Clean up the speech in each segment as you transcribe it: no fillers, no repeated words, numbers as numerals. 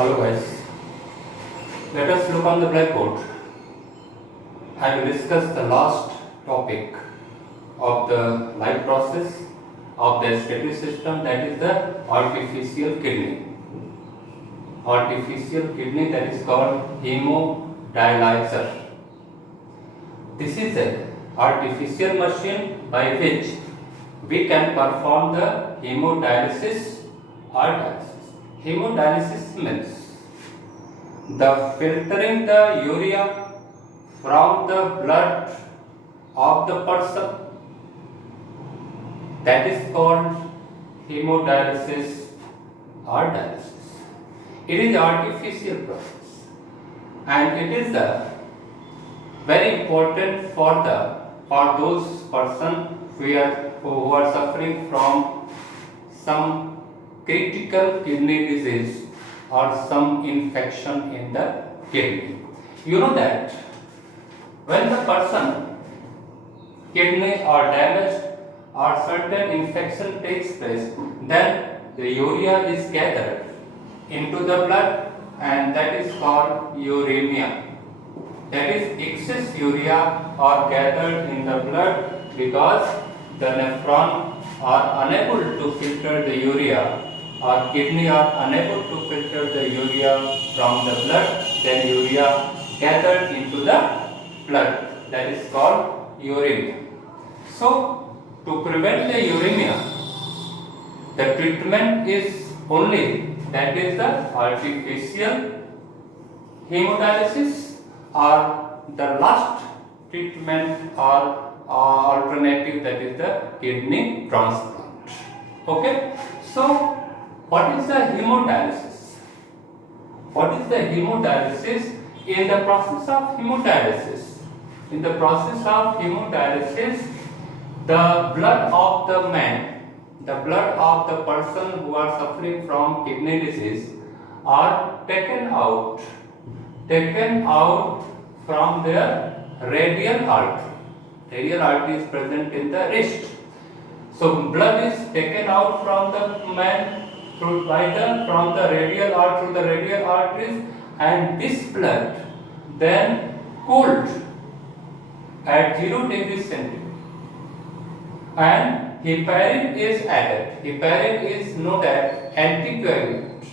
Hello guys, let us look on the blackboard. I will discuss the last topic of the life process of the respiratory system, that is the artificial kidney. Artificial kidney, that is called hemodialyzer. This is an artificial machine by which we can perform the hemodialysis or dialysis. Hemodialysis means the filtering the urea from the blood of the person, that is called hemodialysis or dialysis. It is artificial process and it is the very important for those person who are suffering from some critical kidney disease or some infection in the kidney. You know that when the person kidney are damaged or certain infection takes place, then the urea is gathered into the blood and that is called uremia. That is, excess urea are gathered in the blood because the nephron are unable to filter the urea, or kidney are unable to filter the urea from the blood, then urea gathered into the blood, that is called uremia. So, to prevent the uremia, the treatment is only, that is the artificial hemodialysis, or the last treatment or alternative, that is the kidney transplant. Okay, so what is the hemodialysis? What is the hemodialysis? In the process of hemodialysis, the blood of the man, the blood of the person who are suffering from kidney disease are taken out from their radial artery. Radial artery is present in the wrist. So blood is taken out from the man from the radial artery to the radial arteries, and this blood then cooled at 0 degrees centigrade, and heparin is added. Heparin is known as anticoagulant.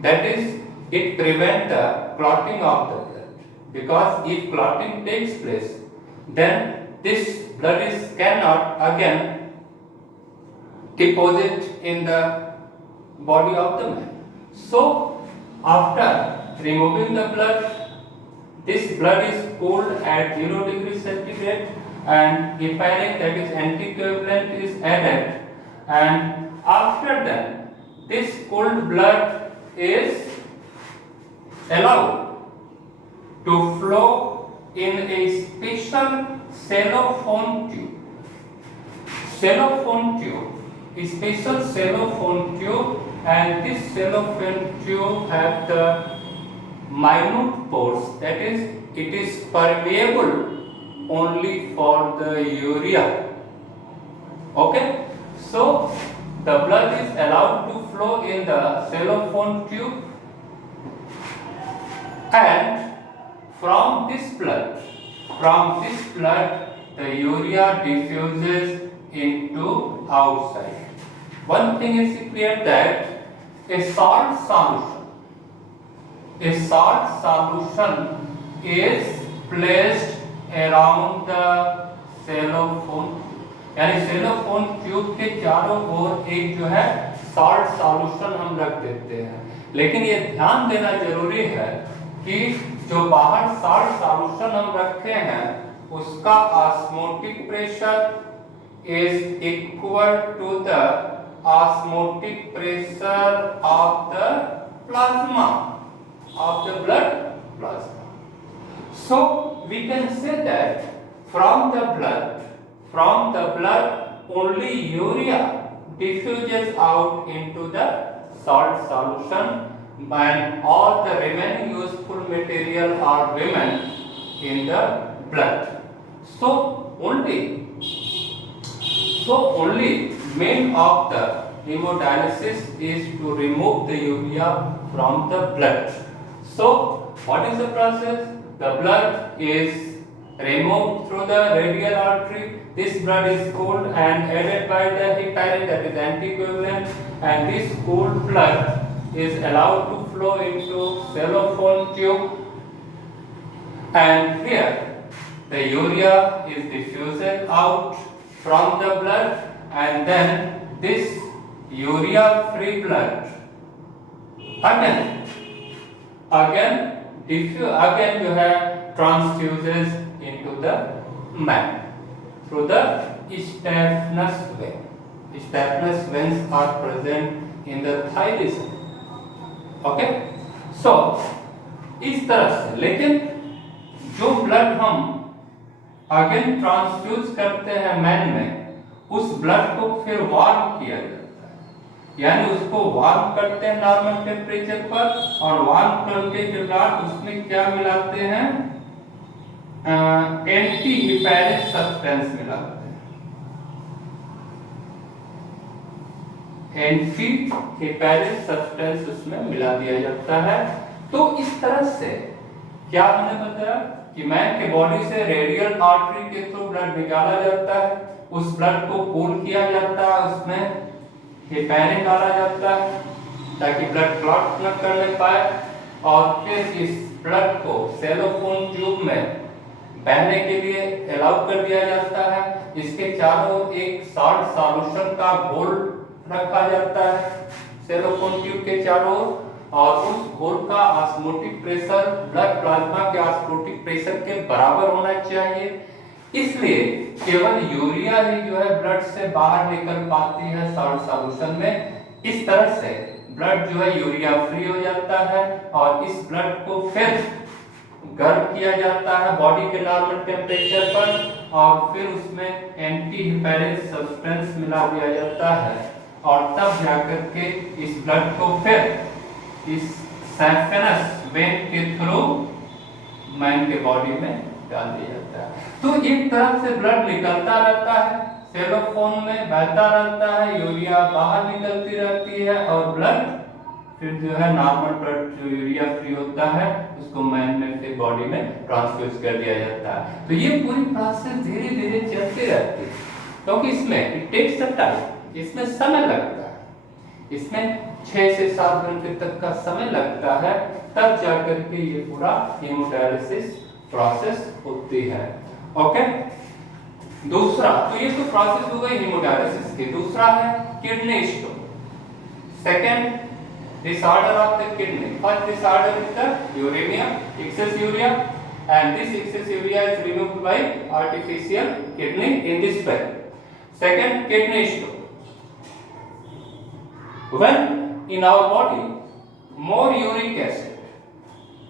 That is, it prevents the clotting of the blood, because if clotting takes place, then this blood cannot again deposit in the body of the man. So, after removing the blood, this blood is cooled at 0 degrees centigrade and heparin, that is anticoagulant, is added, and after that this cooled blood is allowed to flow in a special cellophane tube. A special cellophane tube, and this cellophane tube have the minute pores, that is, it is permeable only for the urea. Okay, so the blood is allowed to flow in the cellophane tube, and from this blood the urea diffuses into outside. One thing is clear, that a salt solution is placed around the cellophane, यानी cellophane tube के चारों ओर एक जो है salt solution हम रख देते हैं. लेकिन ये ध्यान देना जरूरी है कि जो बाहर salt solution हम रखे हैं उसका osmotic pressure is equal to the osmotic pressure of the plasma, of the blood plasma. So we can say that from the blood only urea diffuses out into the salt solution, and all the remaining useful material are remain in the blood. So only main of the hemodialysis is to remove the urea from the blood. So what is the process? The blood is removed through the radial artery. This blood is cooled and added by the heparin, that is anticoagulant, and this cooled blood is allowed to flow into cellophane tube, and here the urea is diffused out from the blood, and then this urea free blood again you have transfuses into the man through the Staphnous vein. Staphnous veins are present in the thymus. Okay, so इस तरह से, लेकिन जो blood हम again transfuse करते हैं man में, उस ब्लड को फिर वार्म किया जाता है, यानी उसको वार्म करते हैं नॉर्मल टेम्परेचर पर, और वार्म करने के बाद उसमें क्या मिलाते हैं, एंटी हिपैरिक सब्सटेंस मिलाते हैं, एंटी हिपैरिक सब्सटेंस उसमें मिला दिया जाता है। तो इस तरह से क्या हमने बताया कि मैन के बॉडी से रेडियल आर्टरी के थ्रू ब्लड निकाला जाता है, उस ब्लड को कूल किया जाता है, उसमें हेपैरिन डाला जाता है ताकि ब्लड क्लॉट न करने पाए, और फिर इस ब्लड को सेलोफोन ट्यूब में बहने के लिए अलाउ कर दिया जाता है। इसके चारों एक साल्ट सॉल्यूशन का घोल रखा जाता है सेलोफोन ट्यूब के चारों ओर, और उस घोल का ऑस्मोटिक प्रेशर ब्लड प्लाज्मा के ऑस्मोटिक प्रेशर के बराबर होना चाहिए। इसलिए केवल यूरिया ही जो है ब्लड से बाहर निकल पाती है सॉल्ट सॉल्यूशन में। इस तरह से ब्लड जो है यूरिया फ्री हो जाता है, और इस ब्लड को फिर गर्म किया जाता है बॉडी के नॉर्मल टेम्परेचर पर, और फिर उसमें एंटी हिपैरिक सब्सटेंस मिला दिया जाता है, और तब जाकर के इस ब्लड को फिर इस सैम्फेनस वेन के थ्रू मैन के बॉडी में डाल दिया जाता है। तो एक तरफ से ब्लड निकलता रहता है, सेलोफोन में बहता रहता है, यूरिया बाहर निकलती रहती है, और ब्लड फिर जो है नॉर्मल ब्लड जो यूरिया फ्री होता है उसको मैन में फिर बॉडी में ट्रांसफ्यूज कर दिया जाता है। तो ये पूरी प्रोसेस धीरे धीरे चलती रहती है, क्योंकि इसमें इट टेक्स अ टाइम, इसमें समय लगता है, इसमें 6 से 7 घंटे तक का समय लगता है, तब जाकर के ये पूरा हीमोडायलिसिस प्रोसेस होती है। ओके, दूसरा, तो ये तो प्रोसेस हो गई हीमोडायलिसिस की। दूसरा है kidney stone. Second disorder of the kidney. First disorder is the uremia, excess urea, and this excess urea is removed by artificial kidney in this way. Second, kidney stone. When in our body more uric acid,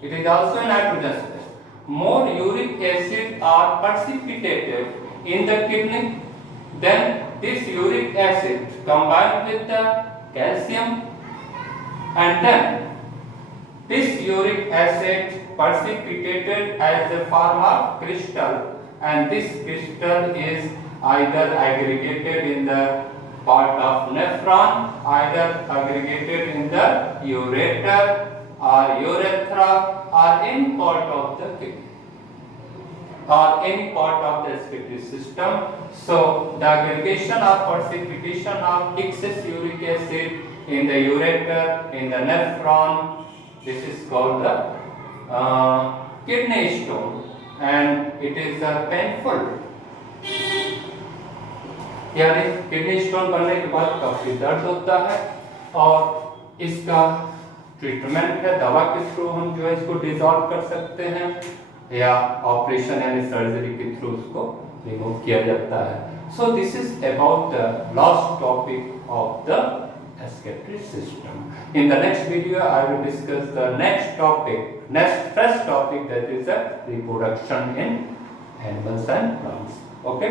it is also a nitrogen substance, more uric acid are precipitated in the kidney, then this uric acid combined with the calcium, and then this uric acid precipitated as a form of crystal, and this crystal is either aggregated in the part of nephron, either aggregated in the ureter or urethra, or any part of the kidney or any part of the respiratory system. So the aggregation or precipitation of excess uric acid in the ureter, in the nephron, this is called the kidney stone, and it is painful, यानी kidney stone बनने के बाद काफी दर्द होता है, और इसका ट्रीटमेंट है दवा के थ्रू हम जो है इसको डिसॉल्व कर सकते हैं, या ऑपरेशन यानी सर्जरी के थ्रू उसको रिमूव किया जाता है। So this is about the last topic of the excretory system. In the next video, I will discuss the first topic, that is the reproduction in animals and plants. Okay.